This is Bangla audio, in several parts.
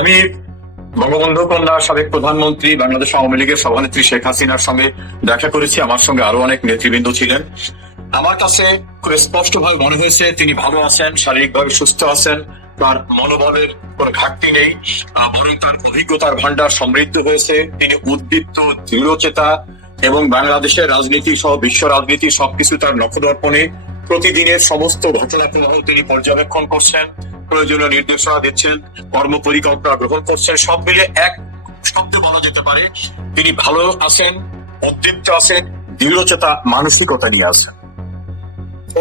আমি বঙ্গবন্ধু কন্যা সাবেক প্রধানমন্ত্রী বাংলাদেশ আওয়ামী লীগের সভানেত্রী শেখ হাসিনার সঙ্গে দেখা করেছি। আমার সঙ্গে আরো অনেক নেতৃবৃন্দ ছিলেন। আমার কাছে খুব স্পষ্টভাবে মনে হয়েছে তিনি ভালো আছেন, শারীরিকভাবে সুস্থ আছেন, তার মনোবলের কোনো ঘাটতি নেই, বরং তার অভিজ্ঞতার ভান্ডার সমৃদ্ধ হয়েছে। তিনি উদ্দীপ্ত, দৃঢ়চেতা এবং বাংলাদেশের রাজনীতি সহ বিশ্ব রাজনীতি সবকিছু তার নখদর্পণে। প্রতিদিনের সমস্ত ঘটনা প্রবাহ তিনি পর্যবেক্ষণ করছেন, প্রয়োজনীয় নির্দেশনা দিচ্ছেন, কর্ম পরিকল্পনা গ্রহণ করছেন। সব মিলে এক শব্দে বলা যেতে পারে তিনি ভালো আছেন, উদ্দীপ্ত আছেন, দৃঢ়চেতা মানসিকতা নিয়ে আছেন।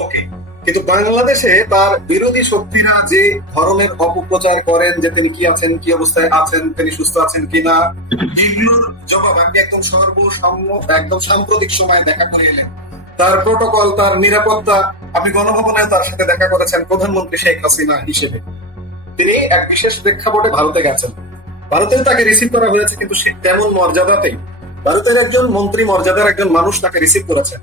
ওকে, কিন্তু বাংলাদেশে তার বিরোধী শক্তিরা যে ধরনের অপপ্রচার করেন যে তিনি কি আছেন, কি অবস্থায় আছেন, তিনি সুস্থ আছেন কিনা, এগুলোর জবাব আপনি একদম একদম সাম্প্রতিক সময়ে দেখা করে এলেন। তার প্রোটোকল, তার নিরাপত্তা, আপনি গণভবনে তার সাথে দেখা করেছেন প্রধানমন্ত্রী শেখ হাসিনা হিসেবে। তিনি এক বিশেষ প্রেক্ষাপটে ভারতে গেছেন, ভারতেও তাকে রিসিভ করা হয়েছে, কিন্তু সে তেমন মর্যাদাতেই ভারতের একজন মন্ত্রী মর্যাদার একজন মানুষ তাকে রিসিভ করেছেন।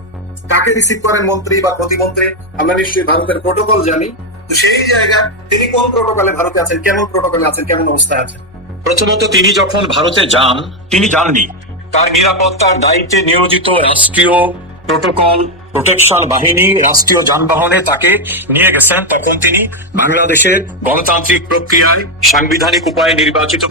কাকে রিসিভ করেন মন্ত্রী বা প্রতিমন্ত্রী আমরা নিশ্চয়ই ভারতের প্রোটোকল জানি। তো সেই জায়গায় তিনি কোন প্রোটোকলে ভারতে আছেন, কেমন প্রোটোকলে আছেন, কেমন অবস্থায় আছেন? প্রথমত তিনি যখন ভারতে যান, তিনি যাননি, তার নিরাপত্তার দায়িত্বে নিয়োজিত রাষ্ট্রীয় প্রোটোকল প্রোটেকশন বাহিনী রাষ্ট্রীয় যানবাহনে তাকে নিয়ে গেছেন। তখন তিনি বাংলাদেশের গণতান্ত্রিক প্রক্রিয়ায় সাংবিধানিক উপায়ে নির্বাচিত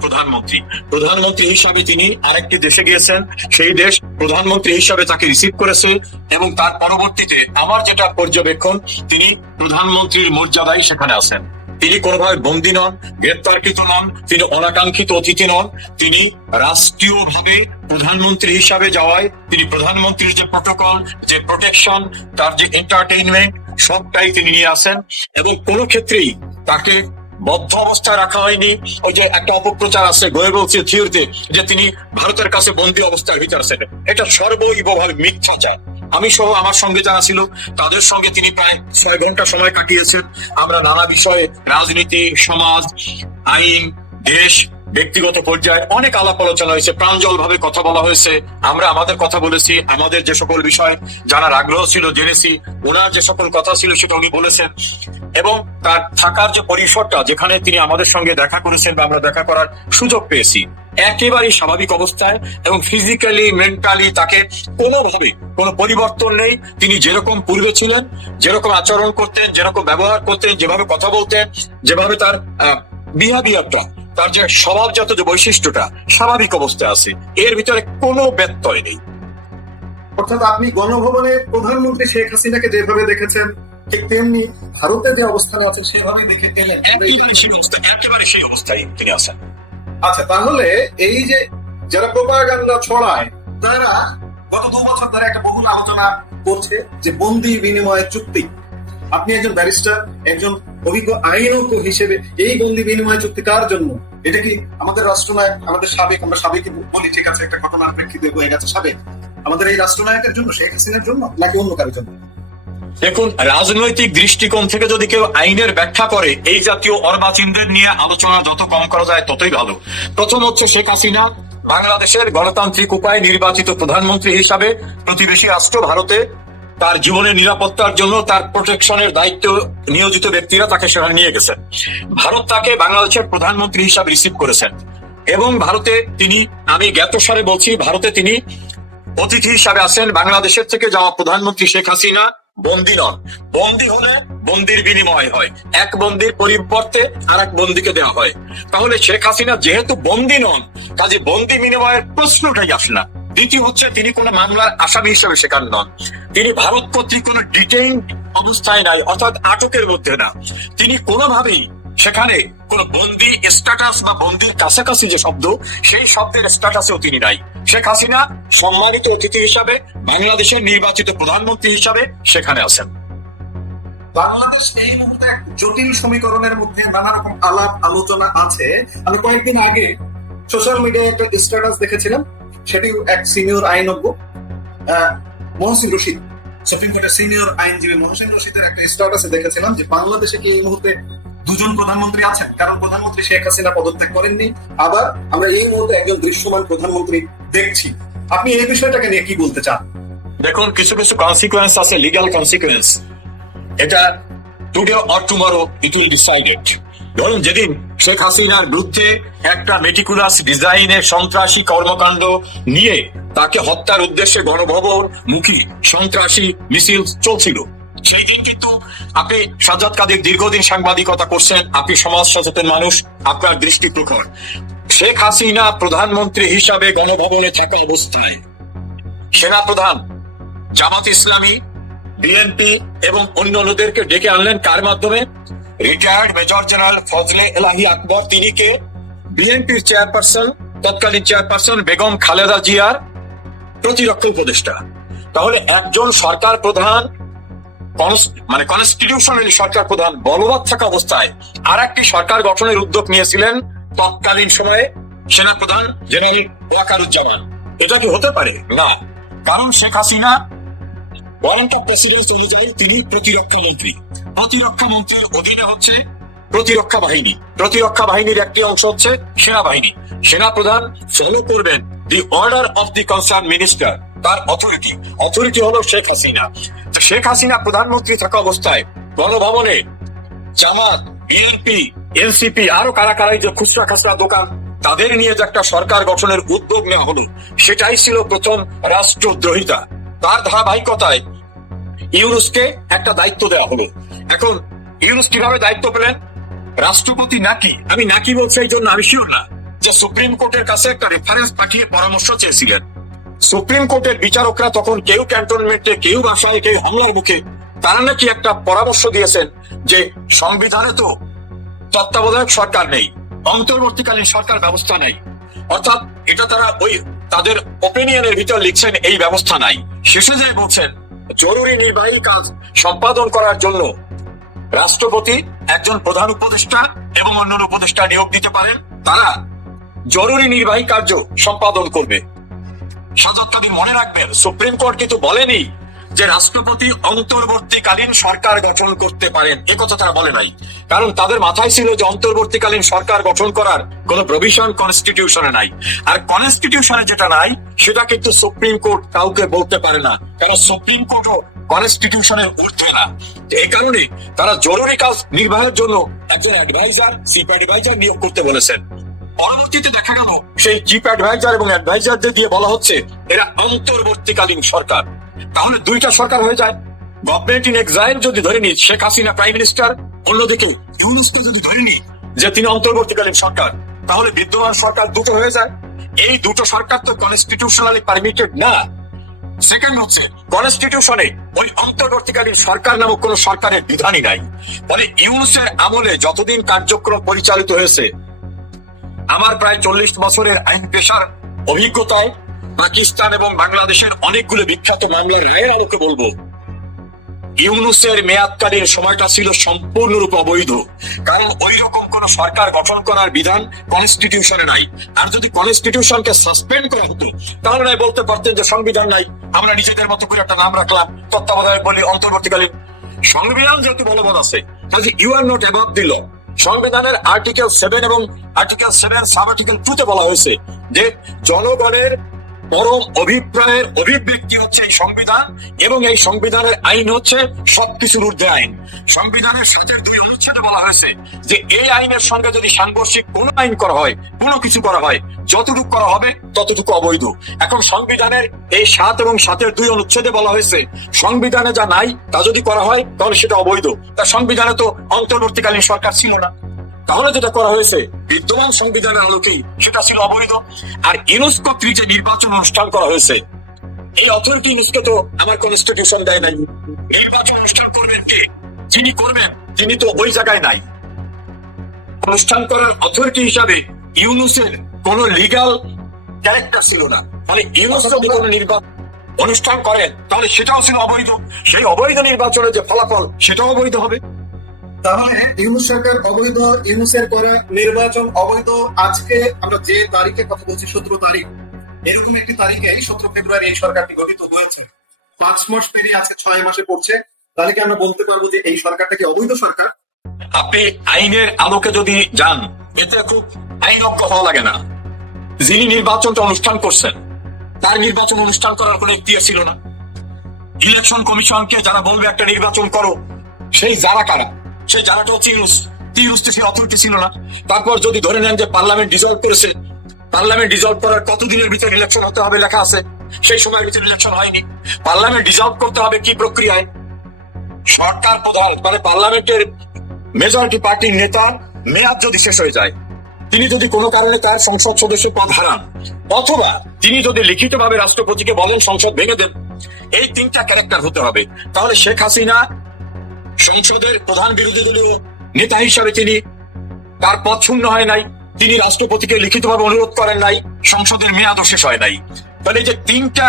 প্রধানমন্ত্রী হিসাবে তিনি আরেকটি দেশে গিয়েছেন। সেই দেশ প্রধানমন্ত্রী হিসাবে তাকে রিসিভ করেছে এবং তার পরবর্তীতে আমার যেটা পর্যবেক্ষণ, তিনি প্রধানমন্ত্রীর মর্যাদায় সেখানে আছেন। তিনি কোনোভাবে বন্দী নন, গ্রেপ্তারকৃত নন, তিনি অনাকাঙ্ক্ষিত অতিথি নন। তিনি রাষ্ট্রীয়ভাবে প্রধানমন্ত্রী হিসাবে যাওয়ায় তিনি প্রধানমন্ত্রীর যে প্রোটোকল, যে প্রোটেকশন, তার যে এন্টারটেইনমেন্ট সবটাই তিনি নিয়ে আসেন এবং কোনো ক্ষেত্রেই তাকে বদ্ধ অবস্থায় রাখা হয়নি। ওই যে একটা অপপ্রচার আছে গোয়েবলসের থিওরিতে যে তিনি ভারতের কাছে বন্দী অবস্থার ভিতরে আছেন, এটা সর্বৈবভাবে মিথ্যাচার। আমি সহ আমার সঙ্গে যারা ছিল তাদের সঙ্গে তিনি প্রায় 6 ঘন্টা সময় কাটিয়েছেন। আমরা নানা বিষয়ে রাজনীতি, সমাজ, আইন, দেশ, ব্যক্তিগত পর্যায়ে অনেক আলাপ আলোচনা হয়েছে, প্রাঞ্জল ভাবে কথা বলা হয়েছে। আমরা আমাদের কথা বলেছি, আমাদের যে সকল বিষয় জানার আগ্রহ ছিল জেনেছি, ওনার যে সকল কথা ছিল সেটা উনি বলেছেন। এবং তার থাকার যে পরিসরটা, যেখানে তিনি আমাদের সঙ্গে দেখা করেছেন বা আমরা দেখা করার সুযোগ পেয়েছি, একেবারেই স্বাভাবিক অবস্থায় এবং ফিজিক্যালি মেন্টালি তাকে কোনোভাবে কোনো পরিবর্তন নেই। তিনি যেরকম পূর্বে ছিলেন, যেরকম আচরণ করতেন, যেরকম ব্যবহার করতেন, যেভাবে কথা বলতেন, যেভাবে তার বিহেভিয়ারটা, তার যে স্বভাবজাত যে বৈশিষ্ট্যটা স্বাভাবিক অবস্থায় আছে, এর ভিতরে কোনো ব্যত্যয় নেই। অর্থাৎ আপনি গণভবনে প্রধানমন্ত্রী শেখ হাসিনাকে যেভাবে দেখেছেন, ঠিক তেমনি ভারতে যে অবস্থানে আছেন সেভাবে দেখে এলেন। একেবারে সেই অবস্থায় তিনি আছেন। আচ্ছা, তাহলে এই যে যারা প্রোপাগান্ডা ছড়ায়, তারা গত 2 বছর ধরে একটা বহুল আলোচনা করছে যে বন্দি বিনিময় চুক্তি। আপনি একজন ব্যারিস্টার, একজন অভিজ্ঞ আইনজ্ঞ হিসেবে এই বন্দি বিনিময় চুক্তি কার জন্য? এটা কি আমাদের রাষ্ট্রনায়ক, আমাদের সাবেক, আমরা সাবেকই বলি, ঠিক আছে, একটা ঘটনার প্রেক্ষিতে হয়ে গেছে সাবেক, আমাদের এই রাষ্ট্রনায়কের জন্য, শেখ হাসিনার জন্য, নাকি অন্য কারোর জন্য? দেখুন, রাজনৈতিক দৃষ্টিকোণ থেকে যদি কেউ আইনের ব্যাখ্যা করে, এই জাতীয় অর্বাচীনদের নিয়ে আলোচনা যত কম করা যায় ততই ভালো। প্রথম হচ্ছে শেখ হাসিনা বাংলাদেশের গণতান্ত্রিক উপায়ে নির্বাচিত প্রধানমন্ত্রী হিসাবে প্রতিবেশী রাষ্ট্র ভারতে তার জীবনের নিরাপত্তার জন্য তার প্রোটেকশনের দায়িত্ব নিয়োজিত ব্যক্তিরা তাকে সেখানে নিয়ে গেছেন। ভারত তাকে বাংলাদেশের প্রধানমন্ত্রী হিসাবে রিসিভ করেছেন এবং ভারতে তিনি, আমি জ্ঞাতসারে বলছি, ভারতে তিনি অতিথি হিসাবে আছেন। বাংলাদেশের থেকে যাওয়া প্রধানমন্ত্রী শেখ হাসিনা বন্দী নন। বন্দী হলে বন্দির বিনিময় হয়, এক বন্দির পরিবর্তে আর এক বন্দিকে দেওয়া হয়। তাহলে শেখ হাসিনা যেহেতু বন্দী নন, কাজে বন্দি বিনিময়ের প্রশ্নটাই আসে না। দ্বিতীয় হচ্ছে তিনি কোনো মামলার আসামি হিসেবে সেখানে নন, তিনি ভারত কর্তৃক কোনো ডিটেইন অবস্থায় নাই, অর্থাৎ আটকের মধ্যে না। তিনি কোনোভাবেই সেখানে কোন বন্দি স্ট্যাটাস বা বন্দির কাছাকাছি যে শব্দ, সেই শব্দের স্ট্যাটাসেও তিনি নাই। শেখ হাসিনা সম্মানিত অতিথি হিসাবে বাংলাদেশের নির্বাচিত প্রধানমন্ত্রী হিসাবে সেখানে আছেন। বাংলাদেশ এই মুহূর্তে এক জটিল সমীকরণের মধ্যে নানা রকম আলাপ আলোচনা আছে। আমি কয়েকদিন আগে সোশ্যাল মিডিয়ায় একটা স্ট্যাটাস দেখেছিলাম, সেটি এক সিনিয়র আইনজ্ঞ মহসিন রশিদ, সুপ্রিম কোর্টের সিনিয়র আইনজীবী মহসিন রশিদের একটা স্ট্যাটাসে দেখেছিলাম যে বাংলাদেশে কি এই মুহূর্তে 2 জন প্রধানমন্ত্রী আছেন, কারণ প্রধানমন্ত্রী শেখ হাসিনা পদত্যাগ করেননি, আবার আমরা এই মুহূর্তে একজন দৃশ্যমান প্রধানমন্ত্রী দেখছি। আপনি এই বিষয়টাকে নিয়ে কি বলতে চান? দেখুন, কিছু কিছু কনসিকুয়েন্স আছে, লিগ্যাল কনসিকুয়েন্স। এটা today or tomorrow it will decided. ধরুন যেদিন শেখ হাসিনার বিরুদ্ধে একটা মেটিকুলাস ডিজাইনের সন্ত্রাসী কর্মকাণ্ড নিয়ে তাকে হত্যার উদ্দেশ্যে গণভবন মুখী সন্ত্রাসী মিছিল চলছিল, সেই দিন কিন্তু আপনি সাজ্জাদ কাদের দীর্ঘদিন সাংবাদিকতা করছেন, আপনি সমাজ সচেতন মানুষ, আপনার দৃষ্টি প্রখর। শেখ হাসিনা প্রধানমন্ত্রী হিসাবে গণভবনে থাকা অবস্থায় সেনাপ্রধান জামাত ইসলামী, বিএনপি এবং অন্যান্যদেরকে ডেকে আনলেন কার মাধ্যমে? রিটায়ার্ড মেজর জেনারেল ফজলে এলাহি আকবর, তিনি কে? বিএনপির চেয়ারপারসন, তৎকালীন চেয়ারপারসন বেগম খালেদা জিয়ার প্রতিরক্ষা উপদেষ্টা। তাহলে একজন সরকার প্রধান, মানে কনস্টিটিউশনালি সরকার প্রধান বলবৎ থাকা অবস্থায় আর একটি সরকার গঠনের উদ্যোগ নিয়েছিলেন তৎকালীন সময়ে সেনাপ্রধান জেনারেল ওয়াকারুজ্জামান। এটা কি হতে পারে? না, কারণ Sheikh Hasina warrant of precedence অনুযায়ী তিনি প্রতিরক্ষা মন্ত্রী। প্রতিরক্ষা মন্ত্রীর অধীনে হচ্ছে প্রতিরক্ষা বাহিনী, প্রতিরক্ষা বাহিনীর একটি অংশ হচ্ছে সেনাবাহিনী। সেনাপ্রধান ফলো করবেন the order of the concern minister, তার অথরিটি হলো শেখ হাসিনা। শেখ হাসিনা প্রধানমন্ত্রী থাকা অবস্থায় গণভবনে জামাত, বিএনপি, এনসিপি আরো কারা কারাই যে খুচরা খাচরা দোকান, তাদের নিয়ে যে একটা সরকার গঠনের উদ্যোগ নেওয়া হলো, সেটাই ছিল প্রথম রাষ্ট্রদ্রোহিতা। তার ধারাবাহিকতায় ইউনুসকে একটা দায়িত্ব দেওয়া হলো। এখন ইউনুস কিভাবে দায়িত্ব পেলেন? রাষ্ট্রপতি নাকি, আমি নাকি বলছি এই জন্য আমি শিওর না, যে সুপ্রিম কোর্টের কাছে একটা রেফারেন্স পাঠিয়ে পরামর্শ চেয়েছিলেন। সুপ্রিম কোর্টের বিচারকরা তখন কেউ ক্যান্টনমেন্টে, কেউ বাসায়, কেউ হামলার মুখে, তারা নাকি একটা পরামর্শ দিয়েছেন যে সংবিধানে তো তত্ত্বাবধায়ক সরকার নেই, অন্তর্বর্তীকালীন সরকার ব্যবস্থা নেই, অর্থাৎ এটা তারা ওই তাদের ওপিনিয়নের ভিতর লিখছেন এই ব্যবস্থা নাই। শেষে যে বলছেন জরুরি নির্বাহী কাজ সম্পাদন করার জন্য রাষ্ট্রপতি একজন প্রধান উপদেষ্টা এবং অন্যান্য উপদেষ্টা নিয়োগ দিতে পারেন, তারা জরুরি নির্বাহী কার্য সম্পাদন করবে। সাজ্জাদ কাদের মনে রাখবেন, সুপ্রিম কোর্ট কিন্তু বলেনি যে রাষ্ট্রপতি অন্তর্বর্তীকালীন সরকার গঠন করতে পারেন, এ কথা তারা বলে নাই। কারণ তাদের মাথায় ছিল যে অন্তর্বর্তীকালীন সরকার গঠন করার কোন প্রভিশন কনস্টিটিউশনে নাই, আর কনস্টিটিউশনে যেটা নাই সেটা কিন্তু সুপ্রিম কোর্ট কাউকে বলতে পারে না, কারণ সুপ্রিম কোর্টও কনস্টিটিউশনের ঊর্ধ্বে না। এই কারণে তারা জরুরি কাজ নির্বাহের জন্য একজন অ্যাডভাইজার, চিফ অ্যাডভাইজার নিয়োগ করতে বলেছেন। পরবর্তীতে দেখা গেল সেই চিফ অ্যাডভাইজার এবং অ্যাডভাইজারদের দিয়ে বলা হচ্ছে এরা অন্তর্বর্তীকালীন সরকার। তাহলে দুইটা সরকার হয়ে যায়। গভর্নমেন্ট ইন এক্সাইল যদি ধরে নি শেখ হাসিনা প্রাইম মিনিস্টার, অন্যদিকে ইউনুসকে যদি ধরে নি যে তিনি অন্তর্বর্তীকালীন সরকার, তাহলে বিদ্যমান সরকার দুটো হয়ে যায়। এই দুটো সরকার তো কনস্টিটিউশনালি পারমিটেড না। সেকেন্ড হচ্ছে কনস্টিটিউশনে ওই অন্তর্বর্তীকালীন সরকার নামক কোন সরকারের বিধানই নাই। ফলে ইউনুসের আমলে যতদিন কার্যক্রম পরিচালিত হয়েছে, আমার প্রায় 40 বছরের আইন পেশার অভিজ্ঞতায় পাকিস্তান এবং বাংলাদেশের অনেকগুলো বিখ্যাত মামলার রায়ের আলোকে বলবো, ইউনুসের মেয়াদকালীন সময়টা ছিল সম্পূর্ণরূপে অবৈধ। কারণ ওই রকম কোন সরকার গঠন করার বিধান কনস্টিটিউশনে নাই। আর যদি কনস্টিটিউশনকে সাসপেন্ড করা হতো, তাহলে নাই বলতে পারতেন যে সংবিধান নাই, আমরা নিজেদের মতো করে একটা নাম রাখলাম তত্ত্বাবধায়ক বলে অন্তর্বর্তীকালীন। সংবিধান যেহেতু বলবৎ আছে, কাজে you are not above the law. সংবিধানের আর্টিকেল 7 এবং আর্টিকেল 7 সাব আর্টিকেল 2 তে বলা হয়েছে যে জনগণের পরম অভিপ্রায়ের অভিব্যক্তি হচ্ছে এই সংবিধান, এবং এই সংবিধানের আইন হচ্ছে সবকিছুর ঊর্ধ্বে আইন। সংবিধানের 7-2 অনুচ্ছেদে বলা হয়েছে যে এই আইনের সঙ্গে যদি সাংঘর্ষিক কোনো আইন করা হয়, কোনো কিছু করা হয়, যতটুকু করা হবে ততটুকু অবৈধ। এখন সংবিধানের এই 7 এবং 7-2 অনুচ্ছেদে বলা হয়েছে সংবিধানে যা নাই তা যদি করা হয় তাহলে সেটা অবৈধ। তা সংবিধানে তো অন্তর্বর্তীকালীন সরকার ছিল না, তাহলে যেটা করা হয়েছে বিদ্যমান সংবিধানের আলোকেই সেটা ছিল অবৈধ। আর ইউনুস কর্তৃক যে নির্বাচন অনুষ্ঠান করা হয়েছে, এই অথরিটি ইউনুসকে তো আমার কনস্টিটিউশন দেয় নাই। নির্বাচন অনুষ্ঠান করবেন কে? যিনি করবেন তিনি তো ওই জায়গায় নাই। অনুষ্ঠান করার অথরিটি হিসাবে ইউনুসের কোন লিগ্যাল ক্যারেক্টার ছিল না। মানে ইউনুস যদি কোনো নির্বাচন অনুষ্ঠান করেন তাহলে সেটাও ছিল অবৈধ। সেই অবৈধ নির্বাচনের যে ফলাফল সেটাও অবৈধ হবে। তাহলে ইউনুস সরকার অবৈধ, ইউনুসের করা নির্বাচন অবৈধ। আজকে আমরা যে তারিখে কথা বলছি 17 তারিখ, এরকম একটি তারিখে 17 ফেব্রুয়ারি এই সরকারটি গঠিত হয়েছে। 5 মাস পেরিয়ে আছে, 6 মাসে পড়ছে। তাহলে কি আমরা বলতে পারবো যে এই সরকারটা কি অবৈধ সরকার? আপনি আইনের আলোকে যদি যান, এতে খুব আইনজ্ঞ হওয়া লাগে না। যিনি নির্বাচনটা অনুষ্ঠান করছেন তার নির্বাচন অনুষ্ঠান করার কোনো ইখতিয়ার ছিল না। ইলেকশন কমিশনকে যারা বলবে একটা নির্বাচন করো, সেই যারা কারা, সেই যারাটা হচ্ছে ইউনুস। ইউনুস সেই অথরিটি ছিল না। তারপর যদি ধরে নেন যে পার্লামেন্ট ডিসলভ করেছে, পার্লামেন্ট ডিসলভ করার কতদিনের ভিতরে ইলেকশন হতে হবে লেখা আছে, সেই সময়ের ভিতরে ইলেকশন হয়নি। পার্লামেন্ট ডিসলভ করতে হবে কি প্রক্রিয়ায়? সরকার প্রধান মানে পার্লামেন্টের মেজরিটি পার্টির নেতার মেয়াদ যদি শেষ হয়ে যায়, তিনি যদি কোনো কারণে তার সংসদ সদস্য পদ হারান, অথবা তিনি যদি লিখিতভাবে রাষ্ট্রপতিকে বলেন সংসদ ভেঙে দেন, এই তিনটা ক্যারেক্টার হতে হবে। তাহলে শেখ হাসিনা সংসদের প্রধান বিরোধী দলীয় নেতা হিসাবে তিনি, তার পদ শূন্য হয় নাই, তিনি রাষ্ট্রপতিকে লিখিতভাবে অনুরোধ করেন নাই, সংসদের মেয়াদও শেষ হয় নাই। তাহলে এই যে তিনটা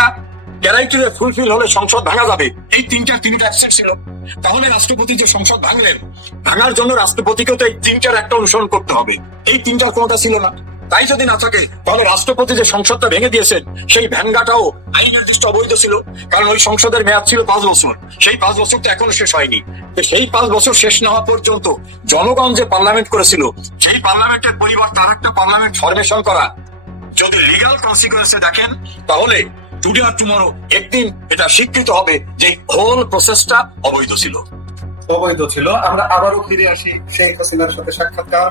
ক্যারাইটেরিয়া ফুলফিল হলে সংসদ ভাঙা যাবে, এই তিনটা অ্যাবসেন্ট ছিল। তাহলে রাষ্ট্রপতি যে সংসদ ভাঙলেন, ভাঙার জন্য রাষ্ট্রপতিকেও তো এই তিনটার একটা অনুসরণ করতে হবে, এই তিনটার কোনটা ছিল না। তাই যদি না থাকে, তাহলে রাষ্ট্রপতি যে সংসদটা ভেঙে দিয়েছেন, সেই ভেঙ্গাটাও আইন নির্দিষ্ট অবৈধ ছিল। কারণ ওই সংসদের মেয়াদ ছিল 5 বছর, সেই 5 বছর তো এখনো শেষ হয়নি। তো সেই 5 বছর শেষ না হওয়া পর্যন্ত জনগণ যে পার্লামেন্ট করেছিল, সেই পার্লামেন্টের পরিবর্তে আরেকটা পার্লামেন্ট ফরমেশন করা যদি লিগ্যাল কনসিকুয়েন্সে দেখেন, তাহলে টুডে আর টুমরো একদিন এটা স্বীকৃত হবে যে হোল প্রসেসটা অবৈধ ছিল। অবৈধ ছিল। আমরা আবারও ফিরে আসি শেখ হাসিনার সাথে সাক্ষাৎকার।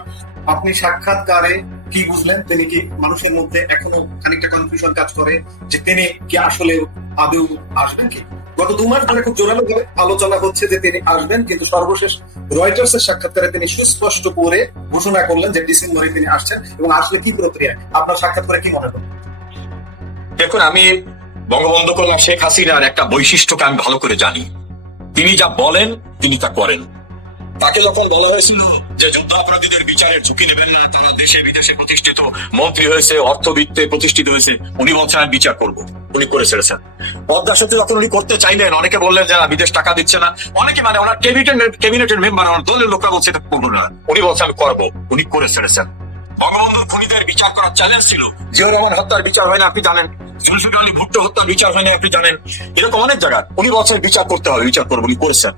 আপনি সাক্ষাৎকারে কি বুঝলেন? তিনি কি মানুষের মধ্যে এখনো খানিকটা কনফিউশন কাজ করে যে তিনি কি আসলে আদৌ আসবেন কি? গত 2 মাস ধরে খুব জোরালো ভাবে আলোচনা হচ্ছে যে তিনি আসবেন, কিন্তু সর্বশেষ রয়টার্স এর সাক্ষাৎকারে তিনি সুস্পষ্ট করে ঘোষণা করলেন যে ডিসেম্বরে তিনি আসছেন। এবং আসলে কি প্রক্রিয়া, আপনার সাক্ষাৎকারে কি মনে করেন? দেখুন, আমি বঙ্গবন্ধু কন্যা শেখ হাসিনার একটা বৈশিষ্ট্যকে আমি ভালো করে জানি। তিনি যা বলেন তিনি তা করেন। তাকে যখন বলা হয়েছিল যে যুদ্ধাপরাধীদের বিচারের ঝুঁকি নেবেন না, তারা দেশে বিদেশে প্রতিষ্ঠিত মন্ত্রী হয়েছে, অর্থবিত্তে প্রতিষ্ঠিত হয়েছে, উনি বলছেন আমি বিচার করবো, উনি করে ছেড়েছেন। পদ্মা সেতু যখন উনি করতে চাইলেন, অনেকে বললেন যে বিদেশ টাকা দিচ্ছে না, অনেকে মানে ওনার ক্যাবিনেটের মেম্বার, আমার দলের লোকরা বলছে এটা করবো না, উনি বলছেন আমি করবো, উনি করে ছেড়েছেন। বঙ্গবন্ধুর খুনিদের বিচার করার চ্যালেঞ্জ ছিল, জিয়াউর রহমান হত্যার বিচার হয় না আপনি জানেন, জুলফিকার আলী ভুট্টো হত্যার বিচার হয় না আপনি জানেন, এরকম অনেক জায়গা উনি বলছেন বিচার করতে হবে, বিচার করবো, উনি করেছেন।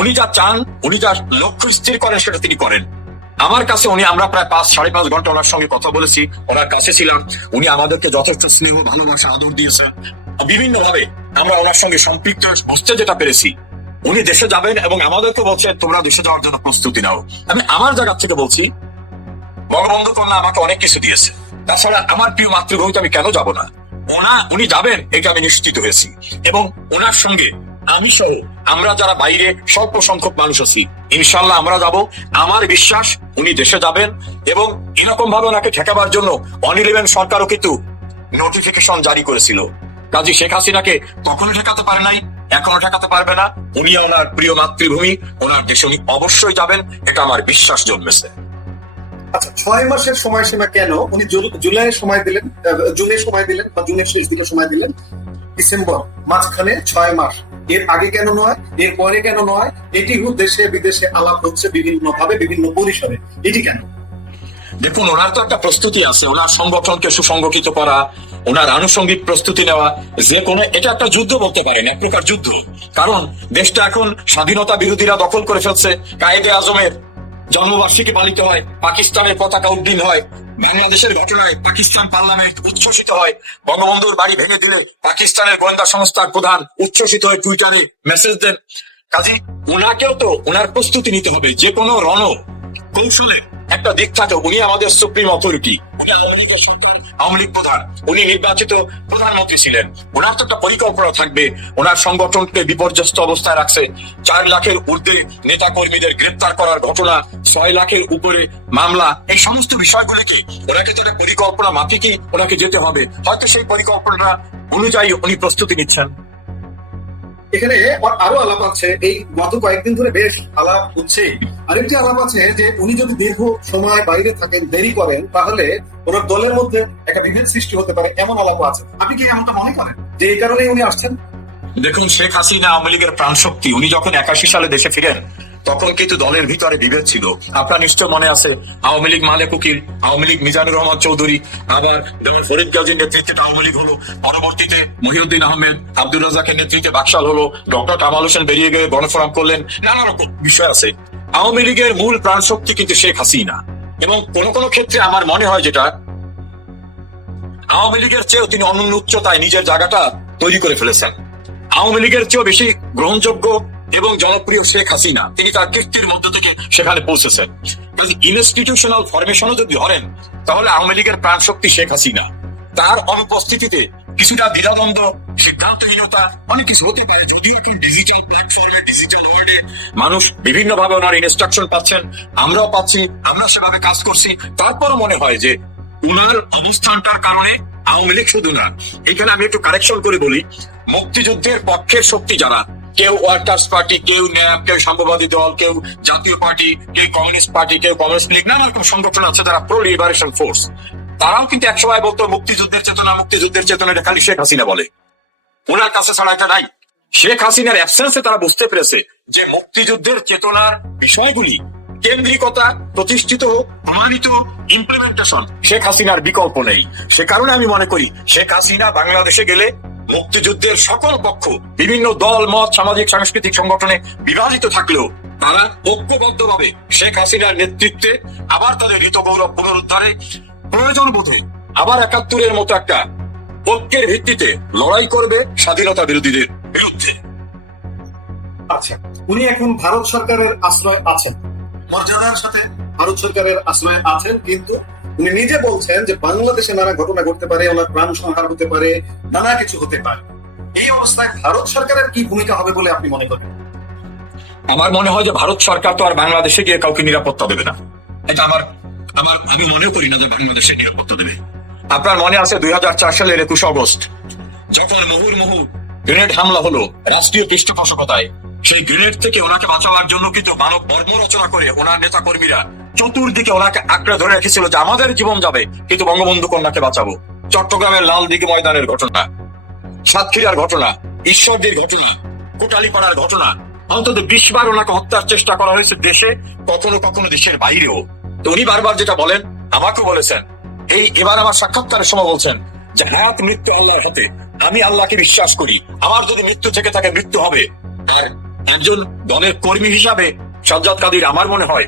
উনি যা চান, উনি যা লক্ষ্য স্থির করেন সেটা তিনি করেন। আমার কাছে আমরা প্রায় 5-5.5 ঘন্টা ওনার সঙ্গে কথা বলেছি, ওনার কাছে ছিলাম, উনি আমাদেরকে যথেষ্ট স্নেহ ভালোবাসা আদর দিয়েছেন। বিভিন্ন ভাবে আমরা ওনার সঙ্গে সম্পৃক্ত বুঝতে যেটা পেরেছি, উনি দেশে যাবেন এবং আমাদেরকে বলছেন তোমরা দেশে যাওয়ার জন্য প্রস্তুতি নাও। আমি আমার জায়গা থেকে বলছি, বঙ্গবন্ধু কন্যা আমাকে অনেক কিছু দিয়েছে, তাছাড়া আমার প্রিয় মাতৃভূমিতে আমি কেন যাব না? উনি যাবেন এটা আমি নিশ্চিত হয়েছি, এবং ওনার সঙ্গে আমি সহ আমরা যারা বাইরে স্বল্প সংখ্যক মানুষ আছি, ইনশাল্লাহ আমরা যাব। আমার বিশ্বাস উনি দেশে যাবেন, এবং এরকম ভাবে ওনাকে ঠেকাবার জন্য 111 সরকারও কিন্তু নোটিফিকেশন জারি করেছিল। কাজী শেখ হাসিনাকে তখনও ঠেকাতে পারে নাই, এখনো ঠেকাতে পারবে না। উনি ওনার প্রিয় মাতৃভূমি, ওনার দেশে উনি অবশ্যই যাবেন, এটা আমার বিশ্বাস জন্মেছে। আচ্ছা, 6 মাসের সময়সীমা কেন? উনি জুলাইয়ের সময় দিলেন, জুনের সময় দিলেন, বা জুনের শেষ দিকে সময় দিলেন, ডিসেম্বর মাঝখানে 6 মাস। এর আগে কেন নয়, এর পরে কেন নয়? এটি দেশে বিদেশে আলাপ হচ্ছে বিভিন্ন ভাবে, বিভিন্ন পরিসরে, এটি কেন? দেখুন, ওনার তো একটা প্রস্তুতি আছে, ওনার সংগঠনকে সুসংগঠিত করা, ওনার আনুষঙ্গিক প্রস্তুতি নেওয়া, যে কোনো, এটা একটা যুদ্ধ বলতে পারেন, এক প্রকার যুদ্ধ। কারণ দেশটা এখন স্বাধীনতা বিরোধীরা দখল করে ফেলছে। কায়েদে আজমের জন্মবার্ষিকী পালিত হয়, পাকিস্তানের পতাকা উড্ডীন হয়, বাংলাদেশের ঘটনায় পাকিস্তান পার্লামেন্ট উচ্ছ্বসিত হয়, বঙ্গবন্ধুর বাড়ি ভেঙে দিলে পাকিস্তানের গোয়েন্দা সংস্থার প্রধান উচ্ছ্বসিত হয়ে টুইটারে মেসেজ দেন। কাজী উনাকেও তো ওনার প্রস্তুতি নিতে হবে, যে কোনো কৌশলে একটা দিক থাকে। উনি আমাদের সুপ্রিম অথরিটি, উনি আওয়ামী লীগের সরকার, আওয়ামী লীগ প্রধান, উনি নির্বাচিত প্রধানমন্ত্রী ছিলেন, ওনার তো একটা পরিকল্পনা থাকবে। ওনার সংগঠনকে বিপর্যস্ত অবস্থায় রাখছে, 4 লাখের ঊর্ধ্বে নেতা কর্মীদের গ্রেপ্তার করার ঘটনা, 6 লাখের উপরে মামলা, এই সমস্ত বিষয়গুলো কি ওনাকে তো একটা পরিকল্পনা মাফিকই ওনাকে যেতে হবে। হয়তো সেই পরিকল্পনা অনুযায়ী উনি প্রস্তুতি নিচ্ছেন। এখানে আরো আলাপ আছে, এই গত কয়েকদিন ধরে বেশ আলাপ হচ্ছে। আরেকটি আলাপ আছে যে উনি যদি দীর্ঘ সময় বাইরে থাকেন, দেরি করেন, তাহলে ওনার দলের মধ্যে একটা বিভেদ সৃষ্টি হতে পারে, এমন আলাপ আছে। আপনি কি এমনটা মনে করেন যে এই কারণেই উনি আসছেন? দেখুন, শেখ হাসিনা আওয়ামী লীগের প্রাণশক্তি। উনি যখন 81 সালে দেশে ফিরেন, তখন কিন্তু দলের ভিতরে বিভেদ ছিল। আপনার নিশ্চয় মনে আছে, আওয়ামী লীগ মালেক উকিল, আওয়ামী লীগ মিজানুর রহমান চৌধুরী, আবার যেমন ফরিদ গাজীর নেতৃত্বে আওয়ামী লীগ হলো, পরবর্তীতে মহিউদ্দিন আহমেদ, আব্দুর রাজাকের নেতৃত্বে বাকশাল হলো, ডক্টর কামাল হোসেন বেরিয়ে গিয়ে গণফোরাম করলেন, নানা রকম বিষয় আছে। আওয়ামী লীগের মূল প্রাণশক্তি কিন্তু শেখ হাসিনা, এবং কোন কোন ক্ষেত্রে আমার মনে হয় যেটা আওয়ামী লীগের চেয়েও তিনি অনন্য উচ্চতায় নিজের জায়গাটা তৈরি করে ফেলেছেন। আওয়ামী লীগের চেয়েও বেশি গ্রহণযোগ্য এবং জনপ্রিয় শেখ হাসিনা, তিনি তার কীর্তির মধ্য থেকে সেখানে পৌঁছেছেন। ইনস্টিটিউশনাল ফরমেশনও যদি ধরেন, তাহলে আওয়ামী লীগের প্রাণ শক্তি শেখ হাসিনা। তার অনুপস্থিতিতে কিছুটা দ্বিধাদ্বন্দ্ব, সিদ্ধান্তহীনতা, অনেক কিছু হতে পারে। যদিও একটু ডিজিটাল প্ল্যাটফর্মে, ডিজিটাল ওয়ার্ল্ডে মানুষ বিভিন্ন ভাবে ওনার ইনস্ট্রাকশন পাচ্ছেন, আমরাও পাচ্ছি, আমরা সেভাবে কাজ করছি। তারপরও মনে হয় যে উনার অবস্থানটার কারণে আওয়ামী লীগ শুধু না, এখানে আমি একটু কারেকশন করে বলি, মুক্তিযুদ্ধের পক্ষের শক্তি যারা, কেউ ওয়ার্কার্স পার্টি, কেউ ন্যাপ, কেউ সাম্যবাদী দল, কেউ জাতীয় পার্টি, কেউ কমিউনিস্ট পার্টি, কেউ কমিউনিস্ট লীগ, নানা রকম সংগঠন আছে যারা প্রো লিবারেশন ফোর্স, তারাও কিন্তু একসময় বলতো মুক্তিযুদ্ধের চেতনা, মুক্তিযুদ্ধের চেতনা, এটা খালি শেখ হাসিনা বলে, ওনার কাছে ছাড়া এটা নাই। শেখ হাসিনার অ্যাবসেন্সে তারা বুঝতে পেরেছে যে মুক্তিযুদ্ধের চেতনার বিষয়গুলি, কেন্দ্রিকতা, প্রতিষ্ঠিত, প্রমাণিত ইমপ্লিমেন্টেশন শেখ হাসিনার বিকল্প নেই। সে কারণে আমি মনে করি শেখ হাসিনা বাংলাদেশে গেলে মুক্তিযুদ্ধের সকল পক্ষ বিভিন্ন দল মত, সামাজিক সাংস্কৃতিক সংগঠনে বিভাজিত থাকলেও তারা ঐক্যবদ্ধভাবে শেখ হাসিনার নেতৃত্বে আবার তাদের হৃতগৌরব পুনরুদ্ধারে, প্রয়োজন বোধে আবার ৭১-এর মতো একটা ঐক্যের ভিত্তিতে লড়াই করবে স্বাধীনতা বিরোধীদের বিরুদ্ধে। আচ্ছা, উনি এখন ভারত সরকারের আশ্রয় আছেন, মর্যাদার সাথে ভারত সরকারের আশ্রয় আছেন, কিন্তু উনি নিজে বলছেন যে বাংলাদেশে নানা ঘটনা ঘটতে পারে, ওনার প্রাণ সংহার হতে পারে, নানা কিছু হতে পারে। এই অবস্থায় ভারত সরকারের কি ভূমিকা হবে বলে আপনি মনে করেন? আমার মনে হয় যে ভারত সরকার তো আর বাংলাদেশে গিয়ে কাউকে নিরাপত্তা দেবে না। এটা আমি মনে করি না যে বাংলাদেশে নিরাপত্তা দেবে। আপনার মনে আছে ২০০৪ সালের ২১ অগস্ট যখন মুহুর্মুহু গ্রেনেড হামলা হলো রাষ্ট্রীয় পৃষ্ঠপোষকতায়, সেই গ্রেনেড থেকে ওনাকে বাঁচাবার জন্য কিন্তু মানব মর্ম রচনা করে ওনার নেতা কর্মীরা চতুর্দিকে ওনাকে আঁকড়ে ধরে রেখেছিল যে আমাদের জীবন যাবে কিন্তু বঙ্গবন্ধু কন্যাকে বাঁচাবো। চট্টগ্রামের লালদিঘি ময়দানের ঘটনা, সাতক্ষীরার ঘটনা, ঈশ্বরদীর ঘটনা, কোটালীপাড়ার ঘটনা, অন্তত ২০ বার ওনাকে হত্যার চেষ্টা করা হয়েছে দেশে, কখনো কখনো দেশের বাইরেও। তো উনি বারবার যেটা বলেন, আমাকেও বলেছেন, এবার আমার সাক্ষাৎকারের সময় বলছেন যে হায়াত মৃত্যু আল্লাহর হাতে, আমি আল্লাহকে বিশ্বাস করি, আমার যদি মৃত্যু থেকে থাকে মৃত্যু হবে। আর একজন দলের কর্মী হিসাবে সাজ্জাদ কাদির, আমার মনে হয়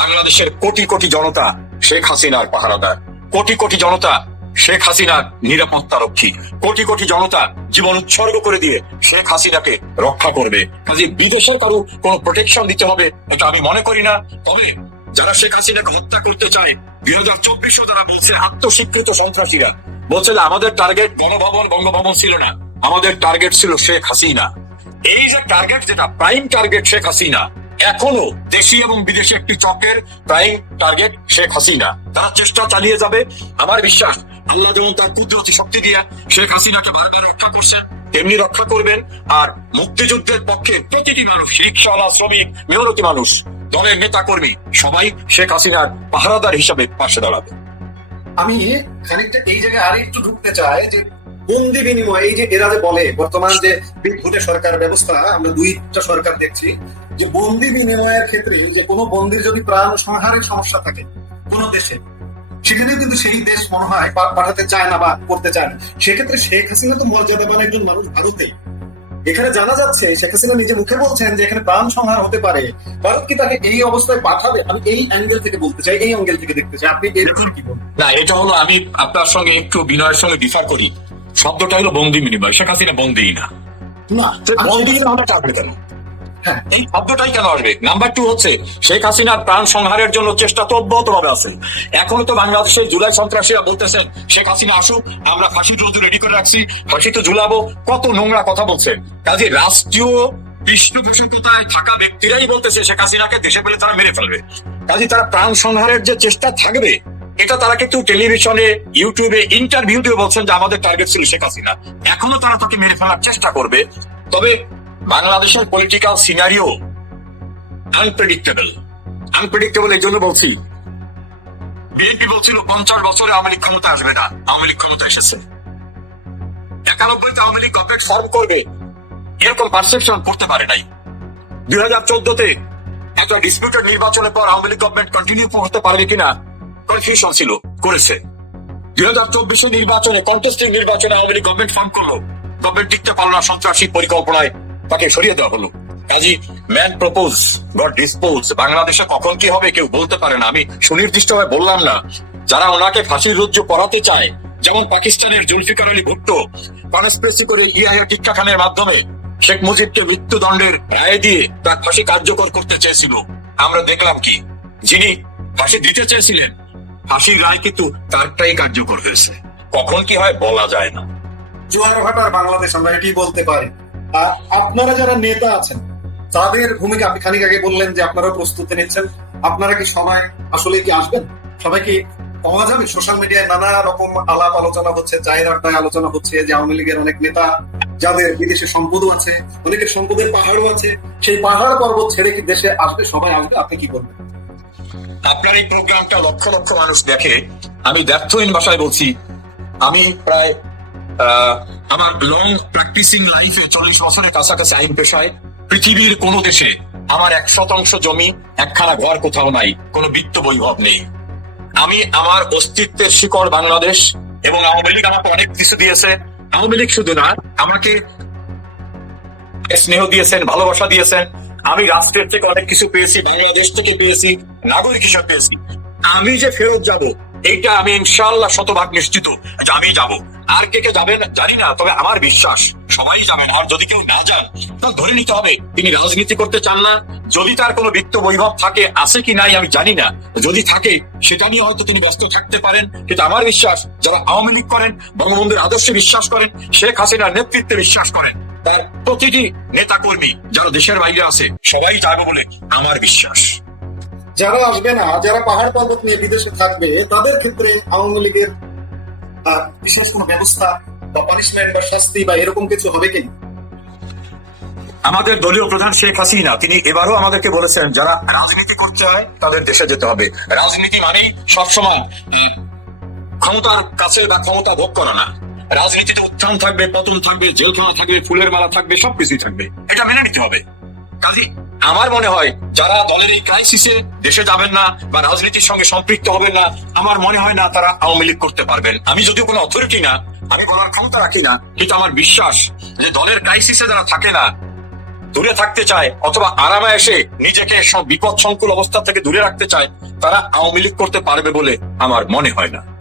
বাংলাদেশের কোটি কোটি জনতা শেখ হাসিনার পাহারাদার, কোটি কোটি জনতা শেখ হাসিনার নিরাপত্তা রক্ষী, কোটি কোটি জনতা জীবন উৎসর্গ করে দিয়ে শেখ হাসিনাকে রক্ষা করবে। কাজে বিদেশের কারো কোনো প্রোটেকশন দিতে হবে এটা আমি মনে করি না। তবে যারা শেখ হাসিনাকে হত্যা করতে চায়, ২০২৪ তারা বলছে, আত্মস্বীকৃত সন্ত্রাসীরা বলছে যে আমাদের টার্গেট গণভবন, বঙ্গভবন ছিল না, আমাদের টার্গেট ছিল শেখ হাসিনা। এই যে টার্গেট, যেটা প্রাইম টার্গেট শেখ হাসিনা, এখনো দেশি এবং বিদেশি একটি চক্রের প্রাইম টার্গেট শেখ হাসিনা। তারা চেষ্টা চালিয়ে যাবে। আমার বিশ্বাস আল্লাহ যেমন তার কুদরতি শক্তি দিয়ে শেখ হাসিনাকে বারবার রক্ষা করছেন, তেমনি রক্ষা করবেন। আর মুক্তিযুদ্ধের পক্ষে প্রতিটি মানুষ, রিক্সাওয়ালা, শ্রমিক, মেহনতি মানুষ, দলের নেতা কর্মী সবাই শেখ হাসিনার পাহারাদার হিসাবে পাশে দাঁড়াবে। আমি খানিকটা এই জায়গায় আরেকটু ঢুকতে চাই যে বন্দি বিনিময়, এই যে এরা যে বলে বর্তমান যে বিদ্যুতের সরকার ব্যবস্থা, আমরা দুইটা সরকার দেখছি, যে বন্দি বিনিময়ের ক্ষেত্রে যে কোনো বন্দির যদি প্রাণ সংহারের সমস্যা থাকে কোন দেশে, সেখানে কিন্তু সেই দেশ মনে হয় পাঠাতে চায় না বা করতে চায় না। সেক্ষেত্রে শেখ হাসিনা তো মর্যাদাবান একজন মানুষ ভারতে, এখানে জানা যাচ্ছে শেখ হাসিনা নিজে মুখে বলছেন যে এখানে প্রাণ সংহার হতে পারে, ভারত কি তাকে এই অবস্থায় পাঠাবে? আমি এই অ্যাঙ্গেল থেকে বলতে চাই, এই অ্যাঙ্গেল থেকে দেখতে চাই, আপনি এরকম কি বলেন? না, এটা হলো, আমি আপনার সঙ্গে একটু বিনয়ের সঙ্গে ডিফার করি। শব্দটা হলো বন্দি বিনিময়, শেখ হাসিনা বন্দি না। বন্দি আমরা টার্গেট কেন? হ্যাঁ, এই শব্দটাই কেন আসবে? নাম্বার 2 হচ্ছে শেখ হাসিনার প্রাণ সংহারের জন্য চেষ্টা তো অব্যাহত ভাবে আছে। এখনো তো বাংলাদেশের জুলাই সন্ত্রাসীরা বলতেছেন শেখ হাসিনা আসুক, আমরা ফাঁসি রোদ রেডি করে রাখছি, ফাঁসি তো ঝুলাবো, কত নোংরা কথা বলছেন। কাজে রাষ্ট্রীয় পৃষ্ঠপোষকতায় থাকা ব্যক্তিরাই বলতেছে শেখ হাসিনাকে দেশে পেলে তারা মেরে ফেলবে। কাজে তারা প্রাণ সংহারের যে চেষ্টা থাকবে, এটা তারা কিন্তু টেলিভিশনে, ইউটিউবে, ইন্টারভিউ দিয়ে বলছেন যে আমাদের টার্গেট ছিল শেখ হাসিনা। এখনো তারা তাকে মেরে ফেলার চেষ্টা করবে। তবে বাংলাদেশের পলিটিক্যাল সিনারিও আনপ্রেডিক্টেবল। এই জন্য বলছি, বিএনপি বলছিল ৫০ বছরে আওয়ামী লীগ ক্ষমতা আসবে না, আওয়ামী লীগ ক্ষমতা এসেছে। ৯১-তে আওয়ামী লীগ গভর্নমেন্ট ফর্ম করবে, এরকম পারসেপশন করতে পারে নাই। ২০১৪-তে একটা ডিসপিউটেড নির্বাচনের পর আওয়ামী লীগ গভর্নমেন্ট কন্টিনিউ করতে পারবে কিনা কনফিউশন ছিল, করেছে। ২০২৪ নির্বাচনে, কন্টেস্টিং নির্বাচনে আওয়ামী লীগ গভর্নমেন্ট ফর্ম করলো, গভর্নমেন্ট টিকতে পারলো না, সন্ত্রাসী পরিকল্পনায় তাকে সরিয়ে দেওয়া হলো। কাজী ম্যান প্রপোজ গট ডিসপোজ। বাংলাদেশে কখন কি হবে কেউ বলতে পারে না। আমি সুনির্দিষ্টভাবে বললাম না, যারা ওনাকে ফাঁসির রজ্জু পড়াতে চায়, যেমন পাকিস্তানের জুলফিকার আলী ভুট্টো কনস্পিরেসি করে ইআইএ টিক্কা খানের মাধ্যমে শেখ মুজিবকে মৃত্যুদণ্ডের রায় দিয়ে তার ফাঁসি কার্যকর করতে চেয়েছিল। আমরা দেখলাম কি, যিনি ফাঁসি দিতে চেয়েছিলেন, ফাঁসির রায় কিন্তু তারটাই কার্যকর হয়েছে। কখন কি হয় বলা যায় না। জোয়ার ভাটার বাংলাদেশ আমরা এটি বলতে পারি। আর আপনারা যারা নেতা আছেন তাদের ভূমিকা, আপনি খানিক আগে বললেন যে আপনারা প্রস্তুতি নিচ্ছেন, আপনারা কি সময় আসলে কি আসবেন? সবাই কি পাওয়া যাবে? সোশ্যাল মিডিয়ায় নানা রকম আলাপ আলোচনা হচ্ছে, চায়ের আড্ডায় আলোচনা হচ্ছে যে আওয়ামী লীগের অনেক নেতা যাদের বিদেশে সম্পদও আছে, অনেকের সম্পদের পাহাড়ও আছে, সেই পাহাড় পর্বত ছেড়ে কি দেশে আসবে? সবাই আসবে, আপনি কি করবেন? আপনার এই প্রোগ্রামটা লক্ষ লক্ষ মানুষ দেখে। আমি ব্যর্থহীন ভাষায় বলছি, আমি প্রায় আমার লং প্র্যাকটিসিং লাইফে 40 বছরের কাছাকাছি আইন পেশায় পৃথিবীর কোন দেশে আমার 1% জমি, একখানা ঘর কোথাও নাই, কোনো বিত্ত বৈভব নেই। আমি আমার অস্তিত্বের শিকড় বাংলাদেশ, এবং আওয়ামী লীগ আমাকে অনেক কিছু দিয়েছে। আওয়ামী লীগ শুধু না, আমাকে স্নেহ দিয়েছেন, ভালোবাসা দিয়েছেন। আমি রাষ্ট্রের থেকে অনেক কিছু পেয়েছি, বাংলাদেশ থেকে পেয়েছি, নাগরিক হিসাবে পেয়েছি। আমি যে ফেরত যাব, এইটা আমি ইনশাআল্লাহ শতভাগ নিশ্চিত যে আমি যাব। আর কে কে যাবেন জানি না, তবে আমার বিশ্বাস সবাই যাবেন। আর যদি কেউ না যান, তাহলে ধরে নিতে হবে তিনি রাজনীতি করতে চান না। যদি তার কোনো বিত্ত বৈভব থাকে, আছে কি নাই আমি জানি না, যদি থাকে সেটা নিয়ে হয়তো তিনি ব্যস্ত থাকতে পারেন। কিন্তু আমার বিশ্বাস, যারা আওয়ামী লীগ করেন, বঙ্গবন্ধুর আদর্শে বিশ্বাস করেন, শেখ হাসিনার নেতৃত্বে বিশ্বাস করেন, তার প্রতিটি নেতা কর্মী যারা দেশের বাইরে আছে সবাই যাবে বলে আমার বিশ্বাস। যারা আসবে না, যারা পাহাড় পর্বত নিয়ে বিদেশে থাকবে, তাদের ক্ষেত্রে আওয়ামী লীগের বিশেষ কোনো ব্যবস্থা বা পানিশমেন্ট বা শাস্তি বা এরকম কিছু হবে কি? আমাদের দলীয় প্রধান শেখ হাসিনা তিনি এবারও আমাদেরকে বলেছেন, যারা রাজনীতি করতে হয় তাদের দেশে যেতে হবে। রাজনীতি মানেই সবসময় ক্ষমতার কাছে বা ক্ষমতা ভোগ করা না। রাজনীতিতে উত্থান থাকবে, পতন থাকবে, জেলখানা থাকবে, ফুলের মালা থাকবে, সবকিছুই থাকবে, এটা মেনে নিতে হবে। কাজে আমার মনে হয় যারা দলের এই ক্রাইসিসে দেশে যাবেন না বা রাজনীতির সঙ্গে সম্পৃক্ত হবেন না, আমার মনে হয় না তারা আওয়ামী লীগ করতে পারবেন। আমি যদিও কোনো অথরিটি না, আমি বলার ক্ষমতা রাখি না, কিন্তু আমার বিশ্বাস যে দলের ক্রাইসিসে যারা থাকে না, দূরে থাকতে চায়, অথবা আরামে এসে নিজেকে সব বিপদ সংকুল অবস্থা থেকে দূরে রাখতে চায়, তারা আওয়ামী লীগ করতে পারবে বলে আমার মনে হয় না।